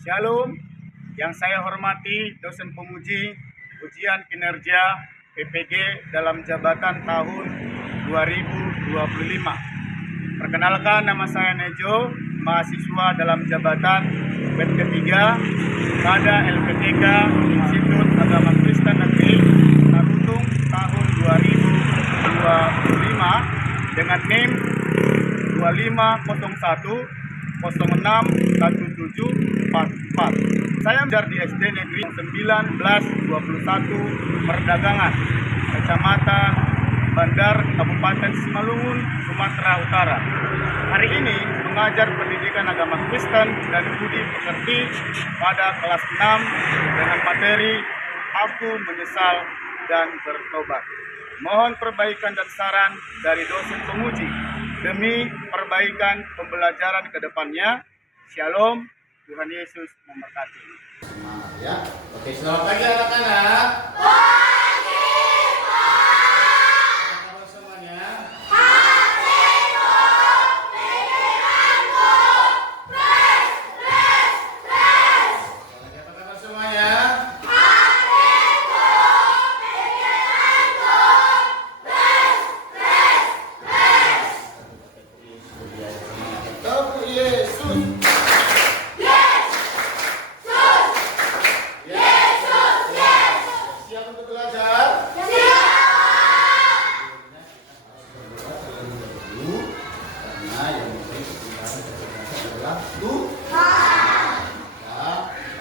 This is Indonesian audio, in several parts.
Shalom, yang saya hormati dosen penguji ujian kinerja PPG dalam jabatan tahun 2025. Perkenalkan, nama saya Nejo, mahasiswa dalam jabatan BET ketiga pada LPTK Institut Agama Kristen Negeri Tarutung tahun 2025 dengan NIM 2501 061744. Saya belajar di SD Negeri 1921 Perdagangan, Kecamatan Bandar, Kabupaten Simalungun, Sumatera Utara. Hari ini mengajar pendidikan agama Kristen dan budi pekerti pada kelas 6 dengan materi Aku Menyesal dan Bertobat. Mohon perbaikan dan saran dari dosen penguji demi perbaikan pembelajaran ke depannya. Shalom, Tuhan Yesus memberkati. Semangat ya. Oke, selamat pagi anak-anak.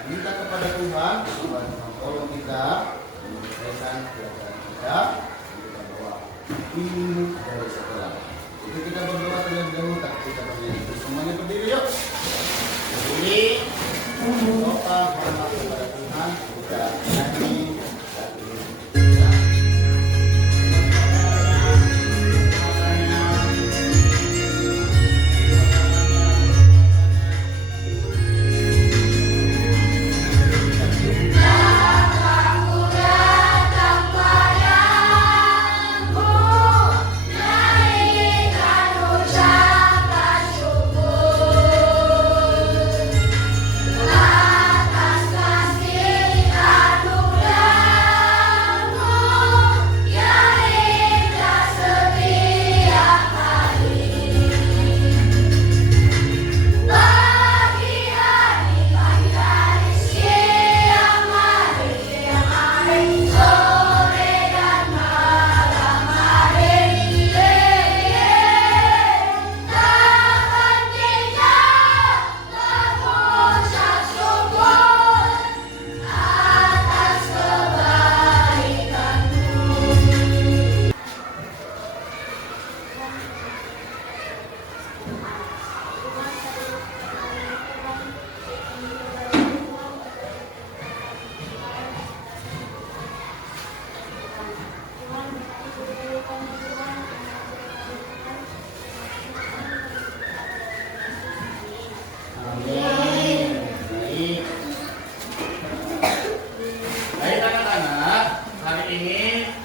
Minta kepada Tuhan tolong kita menyelesaikan pelajaran kita bawa ilmu dari sekolah. Itu kita berdoa terlebih dahulu, tak kita bernyanyi. Semuanya berdiri yuk. Berdiri. Doa hormat kepada Tuhan. Kita nyanyi.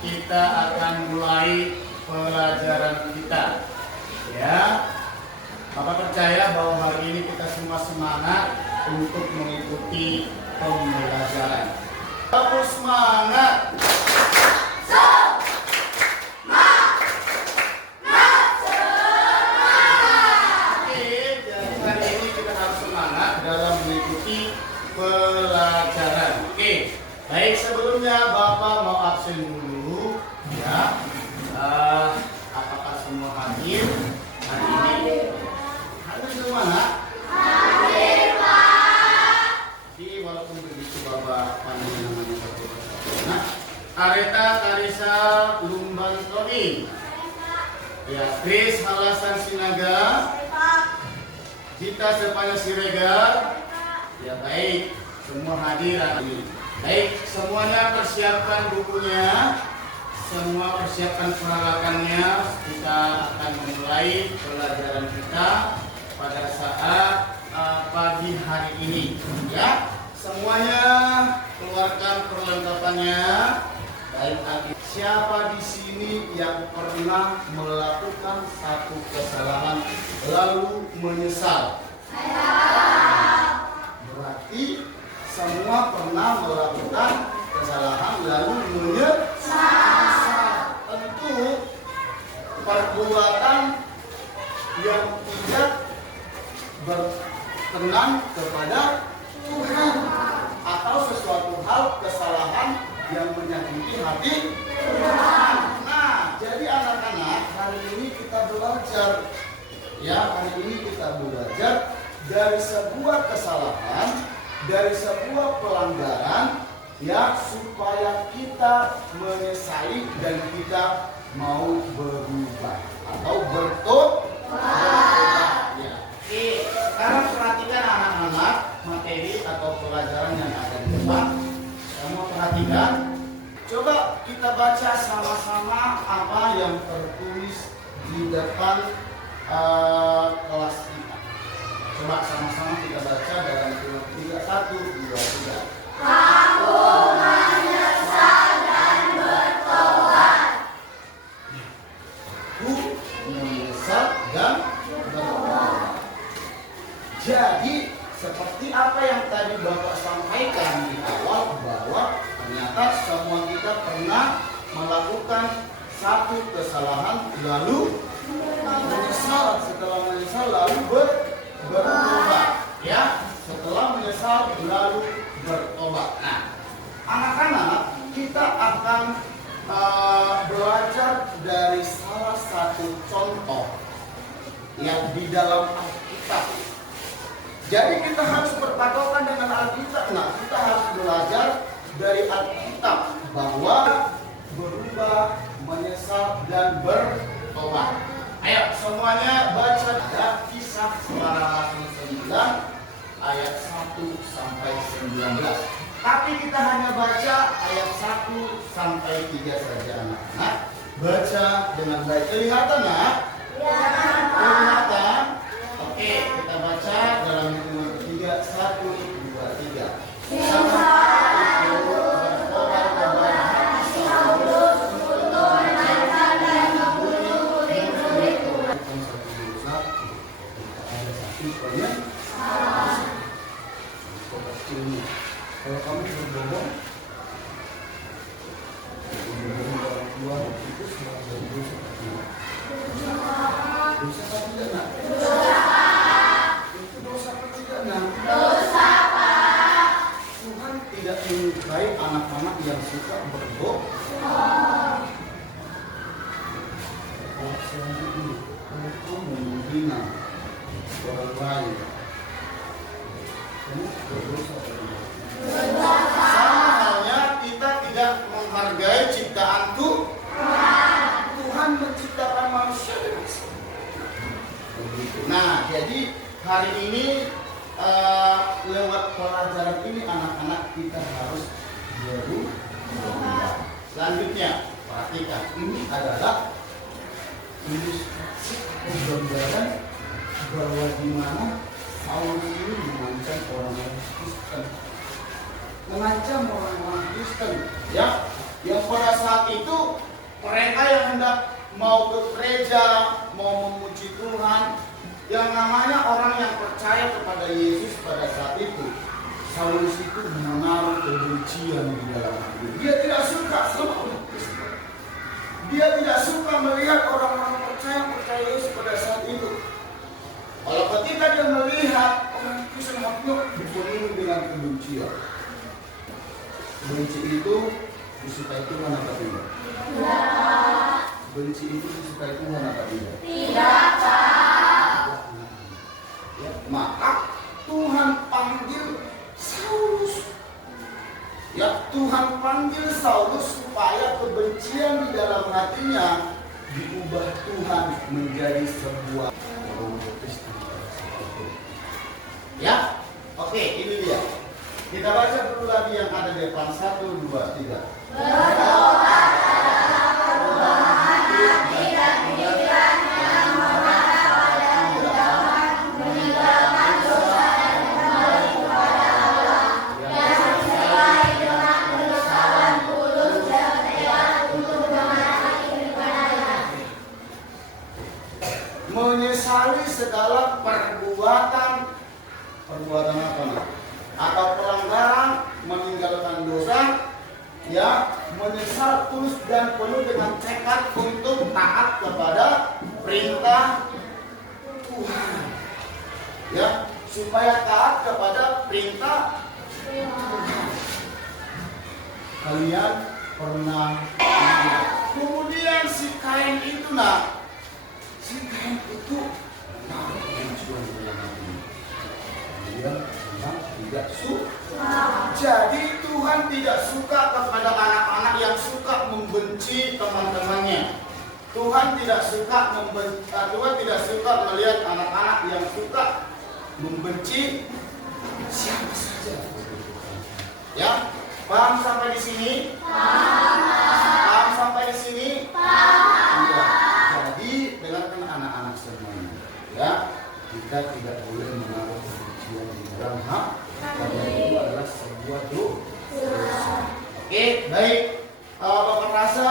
Kita akan mulai pelajaran kita, ya. Bapak percaya bahwa hari ini kita semua semangat untuk mengikuti pembelajaran. Bapak semangat. Oke, jadi hari ini kita harus semangat dalam mengikuti pelajaran. Oke, baik, sebelumnya Bapak mau absen dulu. Ya, apakah semua hadir hari ini? Hadir semua, nak? Hadir, Pak. Jadi walaupun begitu Bapak panggil namanya satu-satu. Nah, Areta Karisa Lumban Toni, ya, Kris Halasan Sinaga, Cita Sepanya Siregar, ya, baik, semua hadir hari ini. Baik, semuanya persiapkan bukunya. Semua persiapkan peralatannya. Kita akan memulai pelajaran kita pada saat pagi hari ini. Ya, semuanya keluarkan perlengkapannya. Baik, siapa di sini yang pernah melakukan satu kesalahan lalu menyesal? Berarti semua pernah melakukan kesalahan lalu menyesal. Tentu perbuatan yang tidak berkenan kepada Tuhan atau sesuatu hal kesalahan yang menyakiti hati Tuhan. Nah, jadi anak-anak, hari ini kita belajar, ya, hari ini kita belajar dari sebuah kesalahan, dari sebuah pelanggaran, ya, supaya kita menyesali dan kita mau berubah atau bertobat. Ya. Oke, sekarang perhatikan anak-anak materi atau pelajaran yang ada di depan. Kamu perhatikan. Coba kita baca sama-sama apa yang tertulis di depan kelas kita. Coba sama-sama kita baca dalam 1, 2, 3. Aku menyesal dan bertobat. Aku menyesal dan bertobat. Jadi seperti apa yang tadi Bapak sampaikan di awal, bahwa ternyata semua kita pernah melakukan satu kesalahan lalu menyesal, setelah menyesal lalu bertobat, ya, setelah menyesal lalu bertobat. Nah, anak-anak, kita akan belajar dari salah satu contoh yang di dalam Alkitab. Jadi kita harus berpatokan dengan Alkitab. Nah, kita harus belajar dari Alkitab bahwa berubah, menyesal, dan bertobat. Ayo semuanya baca ada Kisah Para Rasul 9 ayat 1 sampai 19. Tapi kita hanya baca ayat 1 sampai 3 saja anak-anak. Baca dengan baik. Kelihatan nak? Kelihatan? Oke, kita baca dalam hitungan 3, 1, 2, 3. Kalau kamu berbohong, orang tua itu selalu dosa. Dosa apa tidak nak? Itu dosa apa tidak nak? Dosa, Pak. Tuhan tidak menyukai anak-anak yang suka berbohong. Selanjutnya, kalau kamu menghina orang lain, kamu berdosa. Sama halnya kita tidak menghargai ciptaan Tuhan. Tuhan menciptakan manusia. Nah, jadi hari ini lewat pelajaran ini anak-anak kita harus berubah. Selanjutnya, perhatikan, ini adalah ilustrasi gambaran bahwa di mana Paulus ini mengancam orang-orang Kristen. Mengancam orang-orang Kristen, ya, yang pada saat itu mereka yang hendak mau ke gereja, mau memuji Tuhan, yang namanya orang yang percaya kepada Yesus pada saat itu, Paulus itu menaruh kebencian di dalam hati. Dia tidak suka sama orang Kristen. Dia tidak suka melihat orang-orang percaya Yesus pada saat itu. Kalau ketika dia melihat orang Kristen hatinya dipenuhi dengan kebencian. Benci itu disukai Tuhan apa tidak? Tidak. Benci itu disukai Tuhan apa tidak? Tidak, Pak. Ya, maka Tuhan panggil Saulus. Ya, Tuhan panggil Saulus supaya kebencian di dalam hatinya diubah Tuhan menjadi sebuah Kristen. Ya, oke, ini dia. Kita baca dulu lagi yang ada di depan. 1, 2, 3. Bertobat adalah perubahan hati dan pikiran yang menghadap pada Tuhan, meninggalkan dosa dan kembali kepada Allah, yang sesuai dengan penyesalan tulus dan tekad untuk mengenali kebenaran. Menyesali segala perbuatan apa nak? Atau pelanggaran tulus dan penuh dengan tekad untuk taat kepada perintah Tuhan. Ya, supaya taat kepada perintah Tuhan. Kalian pernah lihat? Kemudian si Kain itu si Kain itu mencuri dalam hati. Kemudian Tuhan tidak suka. Jadi Tuhan tidak suka kepada anak-anak yang suka membenci teman-temannya. Tuhan tidak suka melihat anak-anak yang suka membenci siapa saja. Ya, paham sampai di sini? Paham sampai di sini? Iya. Jadi dengarkan anak-anak semuanya. Ya, kita tidak boleh menaruh kebencian di dalam hati. Karena itu adalah sebuah dosa. Oke, baik. Bapak rasa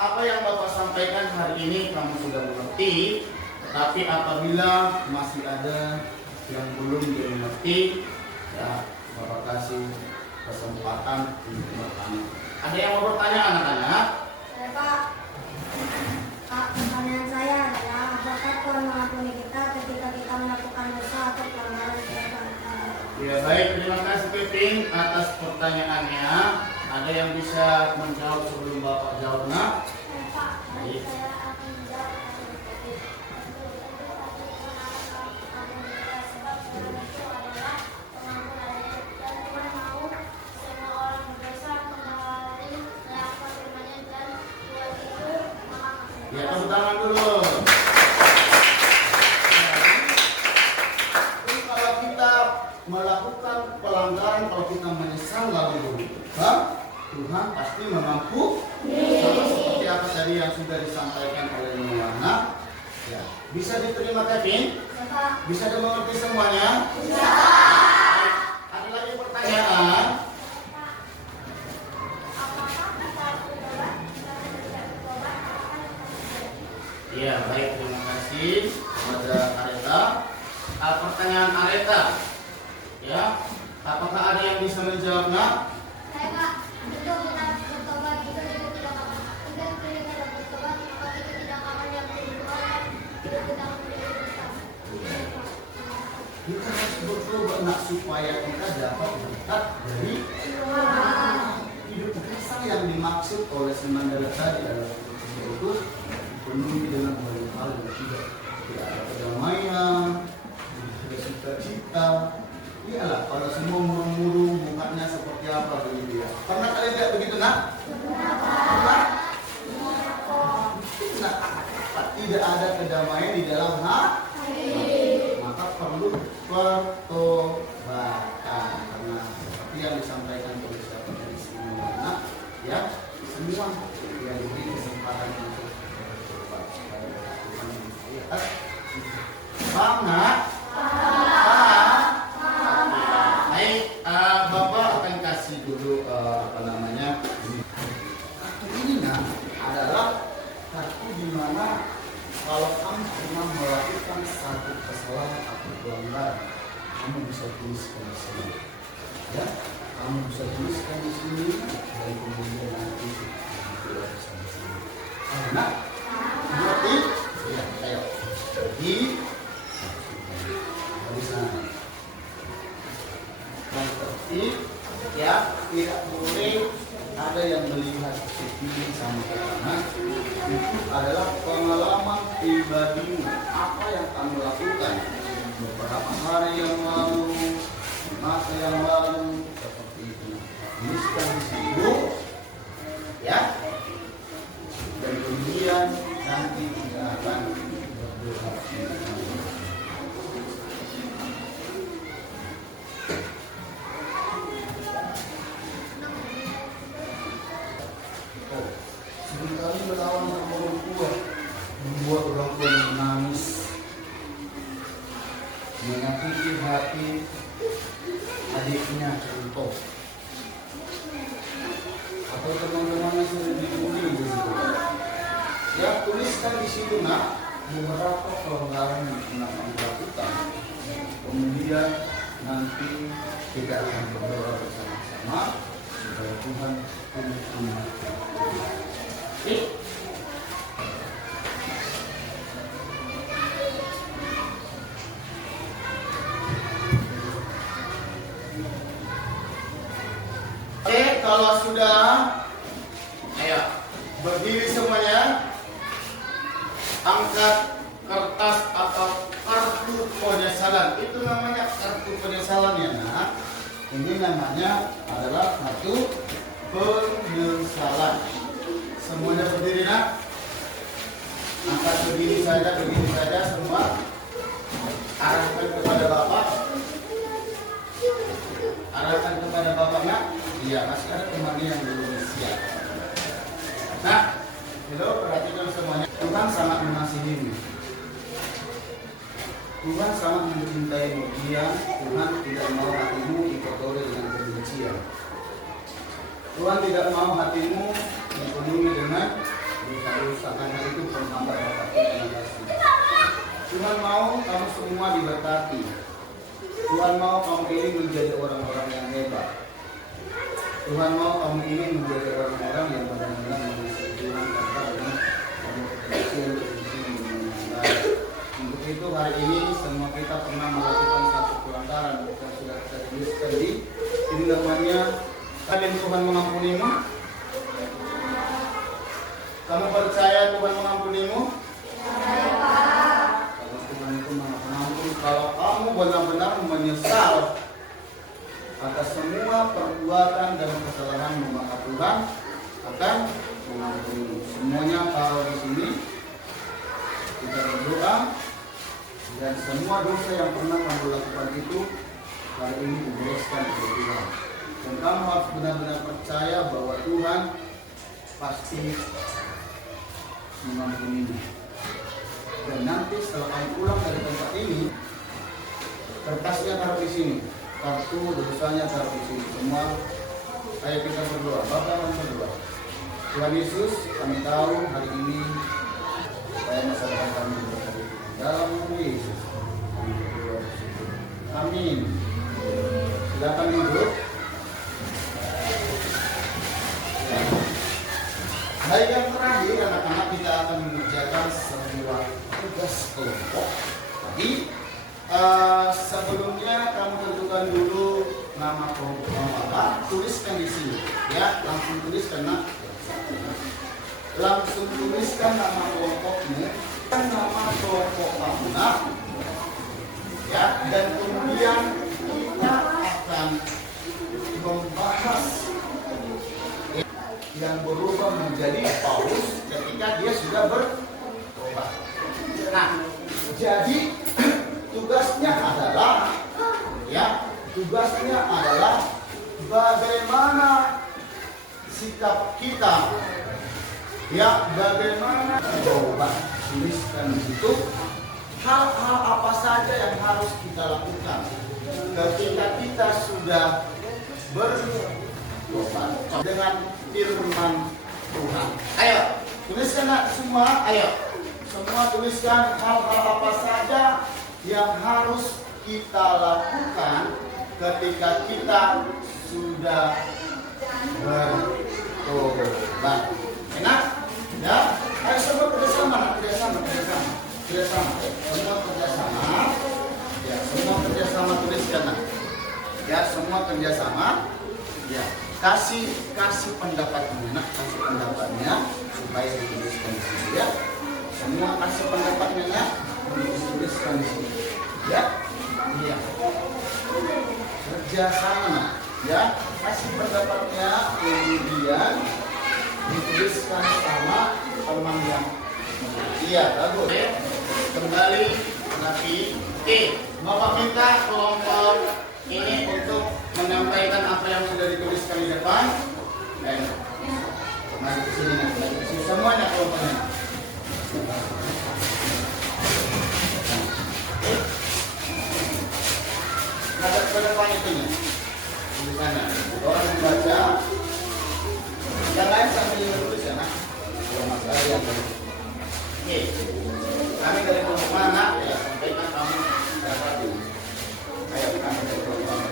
apa yang Bapak sampaikan hari ini kamu sudah mengerti. Tapi apabila masih ada yang belum dimengerti, ya Bapak kasih kesempatan untuk bertanya. Ada yang mau bertanya anak-anak? Pak, pertanyaan saya adalah apakah Tuhan mengampuni kita ketika kita melakukan dosa atau pelanggaran kepada Allah? Ya baik, terima kasih Pipin atas pertanyaannya. Ada yang bisa menjawab sebelum Bapak jawab, nak? Pak, baik, saya akan menjawab. Sebab Tuhan itu adalah pengampun dan Tuhan mau semua orang berdosa kembali melakukan firman-Nya dan Tuhan itu maha pengampun. Ya, tepuk tangan dulu. Jadi kalau kita melakukan pelanggaran, kalau kita menyesal lalu Tuhan pasti mengampuni. Sama seperti apa tadi yang sudah disampaikan oleh Nuwana. Ya, bisa diterima Kevin? Bisa dimengerti semuanya? Bisa. Ada lagi pertanyaan? Iya, baik, terima kasih kepada Areta. Pertanyaan Areta, ya, apakah ada yang bisa menjawabnya? Saya Pak, itu kita bertobat itu tidak aman. Kita tidak bertobat maka kita tidak aman yang berdoa kita tidak menjadi dosa. Kita harus bertobat nak supaya kita dapat berkat dari hidup kasar yang dimaksud oleh Semandala tadi adalah itu penuhi dengan banyak hal yang tidak ada kedamaian, tidak ada sukacita. Iyalah, kalau semua murung-murung mukanya seperti apa begitu ya. Pernah kalian lihat begitu nak? Pernah? Tidak ada kedamaian di dalam hati. Maka perlu pertobatan. Karena seperti yang disampaikan oleh siapa dari sini anak, ya semua yang diberi kesempatan untuk bertobat. Paham nak? Baik, Bapak akan kasih dulu kartu ini nak adalah kartu di mana kalau kamu pernah melakukan satu kesalahan atau pelanggaran, kamu bisa tuliskan di sini. Ya, kamu bisa tuliskan di sini dan kemudian nanti kita bisa di sini. Nah, mengerti? Ya, ayo. Jadi, bisa. Yang tertib, ya, tidak boleh ada yang melihat kiri sama ke kanan. Itu adalah pengalaman pribadimu, apa yang kamu lakukan beberapa hari yang lalu, masa yang lalu, seperti itu. Tuliskan di situ, ya, dan kemudian nanti kita akan berdoa. Seringkali melawan sama orang tua membuat orang tua menangis, menyakiti hati adiknya contoh, atau teman-temannya sudah dibully begitu. Ya, tuliskan di situ nak beberapa pelanggaran yang pernah kamu lakukan. Kemudian nanti kita akan berdoa bersama-sama supaya Tuhan menerima. Oke. Oke, kalau sudah, ayo berdiri semuanya. Angkat kertas atau kartu penyesalan. Itu namanya kartu penyesalan ya nak. Ini namanya adalah kartu penyesalan. Semuanya berdiri nak. Angkat berdiri saja semua. Arahkan kepada Bapak. Arahkan kepada Bapak nak. Iya, masih ada temannya yang belum siap. Nah, hello, perhatikan semuanya. Tuhan sangat mengasihimu. Tuhan sangat mencintaimu. Tuhan tidak mau hatimu dikotori dengan kebencian. Tuhan tidak mau hatimu dipenuhi dengan dosa-dosa. Karena itu penghambat Bapak terima kasih. Tuhan mau kamu semua diberkati. Tuhan mau kamu ini menjadi orang-orang yang hebat. Tuhan mau kamu ini menjadi orang-orang yang benar-benar mengasihi Tuhan tanpa dengan kecil. Untuk itu hari ini semua kita pernah melakukan satu pelanggaran yang sudah kita tuliskan di ini namanya kalian Tuhan mengampunimu. Kamu percaya Tuhan mengampunimu? Kalau Tuhan itu mengampuni, kalau kamu benar-benar menyesal atas semua perbuatan dan kesalahan, maka Tuhan akan mengampuni. Semuanya taruh di sini. Kita berdoa dan semua dosa yang pernah kamu lakukan itu kali ini dibereskan oleh Tuhan. Dan kamu harus benar-benar percaya bahwa Tuhan pasti mengampuni. Dan nanti setelah kamu pulang dari tempat ini, kertasnya taruh di sini. Kartu dosanya taruh di sini semua. Ayo kita berdoa. Bapak mau berdoa. Tuhan Yesus, kami tahu hari ini supaya masyarakat kami berkati dalam nama Yesus. Kami berdoa. Amin. Silakan duduk. Baik, yang terakhir anak-anak kita akan mengerjakan sebuah tugas kelompok. Tapi sebelumnya kamu tentukan dulu nama kelompok apa, tuliskan di sini ya, langsung tuliskan nak. Langsung tuliskan nama kelompokmu dan nama kelompok kamu nak. Ya, dan kemudian kita akan membahas yang berubah menjadi Paulus ketika dia sudah bertobat. Nah, jadi tugasnya adalah bagaimana sikap kita, ya, bagaimana bertobat. Tuliskan di situ hal-hal apa saja yang harus kita lakukan ketika kita sudah bertobat dengan firman Tuhan. Ayo, tuliskan semua. Ayo, semua tuliskan hal-hal apa saja yang harus kita lakukan ketika kita sudah bertobat. Enak? Ya? Ayo semua kerjasama. Semua kerjasama. Ya, semua kerjasama tuliskan. Ya, semua kerjasama. Ya, kasih pendapatnya, kasih pendapatnya supaya dituliskan di sini ya. Semua kasih pendapatnya dituliskan di sini. Ya, iya. Kerjasama, ya. Kasih pendapatnya kemudian dituliskan sama teman yang iya, bagus. Kembali lagi. Oke, Bapak minta kelompok ini untuk menyampaikan apa yang sudah dituliskan di depan. Dan mari ke sini, semuanya kelompoknya. Ngadep ke depan itunya. Tulisannya. Orang membaca. Yang lain sambil menulis ya, nak. Kalau masalah yang oke. Kami dari kelompok mana? Ya, sampaikan kamu dapat. Ayo, kami dari kelompok mana?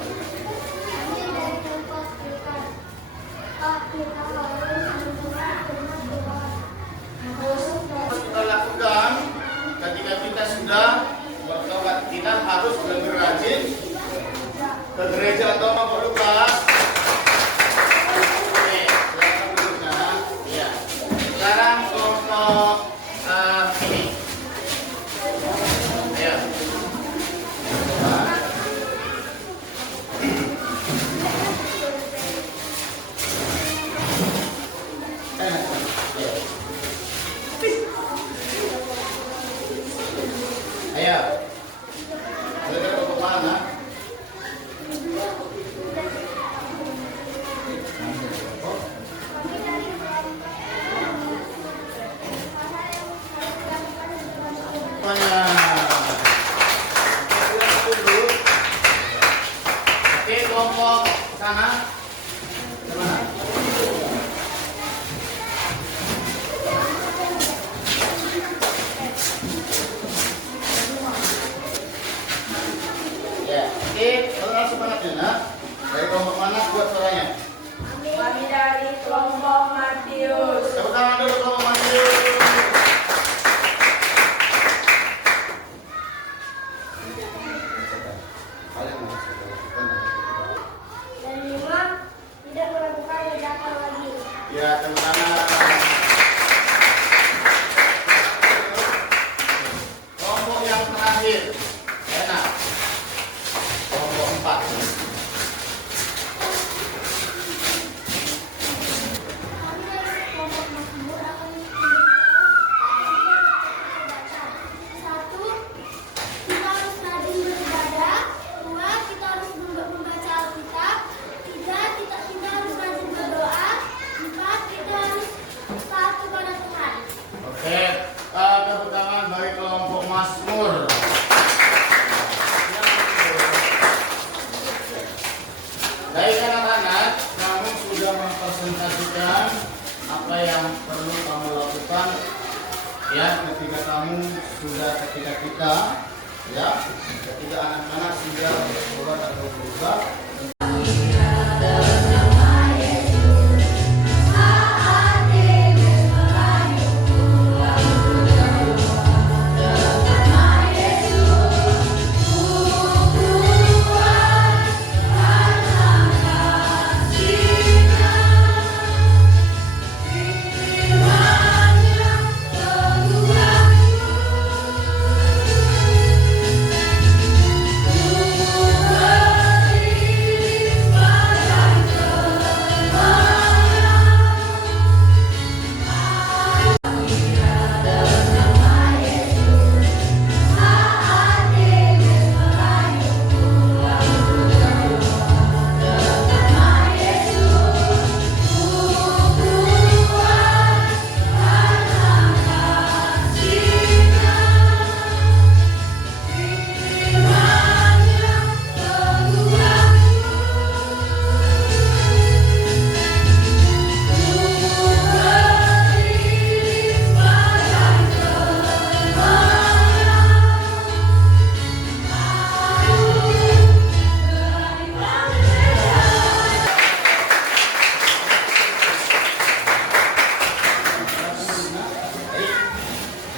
Sana. Mana? Ya, oke, kelas semangat ya, nak. Dari kelompok mana buat suaranya? Kami dari kelompok Matius. Tepuk tangan dulu kelompok Matius. Dan 5, tidak melakukan ledakan lagi. Ya, tepuk tangan. Kelompok yang terakhir, enak. Kelompok 4. Kami dari kelompok Makmur akan membaca. 1, kita harus rajin beribadah. 2, kita harus membaca Alkitab. 3, kita harus rajin berdoa. 4, kita harus taat kepada Tuhan. Oke, tepuk tangan bagi kelompok Mazmur. Baik anak-anak, kamu sudah mempresentasikan apa yang perlu kamu lakukan ya ketika kita ya ketika anak-anak sudah bertobat atau berubah.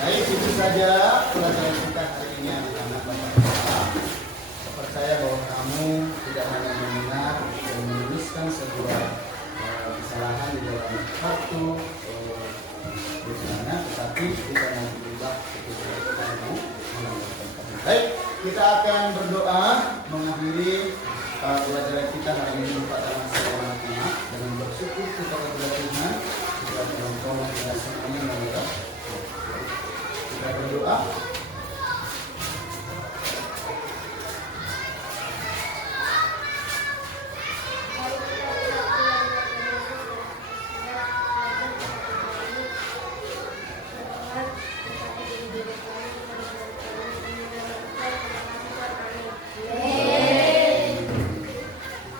Baik, itu saja pelajaran kita hari ini anak-anak Bapak. Percaya bahwa kamu tidak hanya mendengar dan menuliskan sebuah kesalahan di dalam kartu di sana, tetapi kita nanti berubah ketika kamu melakukan. Baik, kita akan berdoa mengakhiri pelajaran kita hari ini pada masalah anak dengan bersyukur kepada Tuhan sudah menolong kita semuanya melalui. Kita berdoa.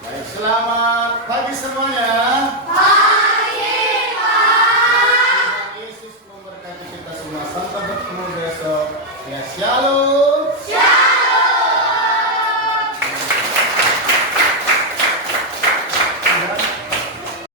Baik, selamat pagi semuanya. Yesus memberkati kita semua. Sampai bertemu besok. Ya, shalom.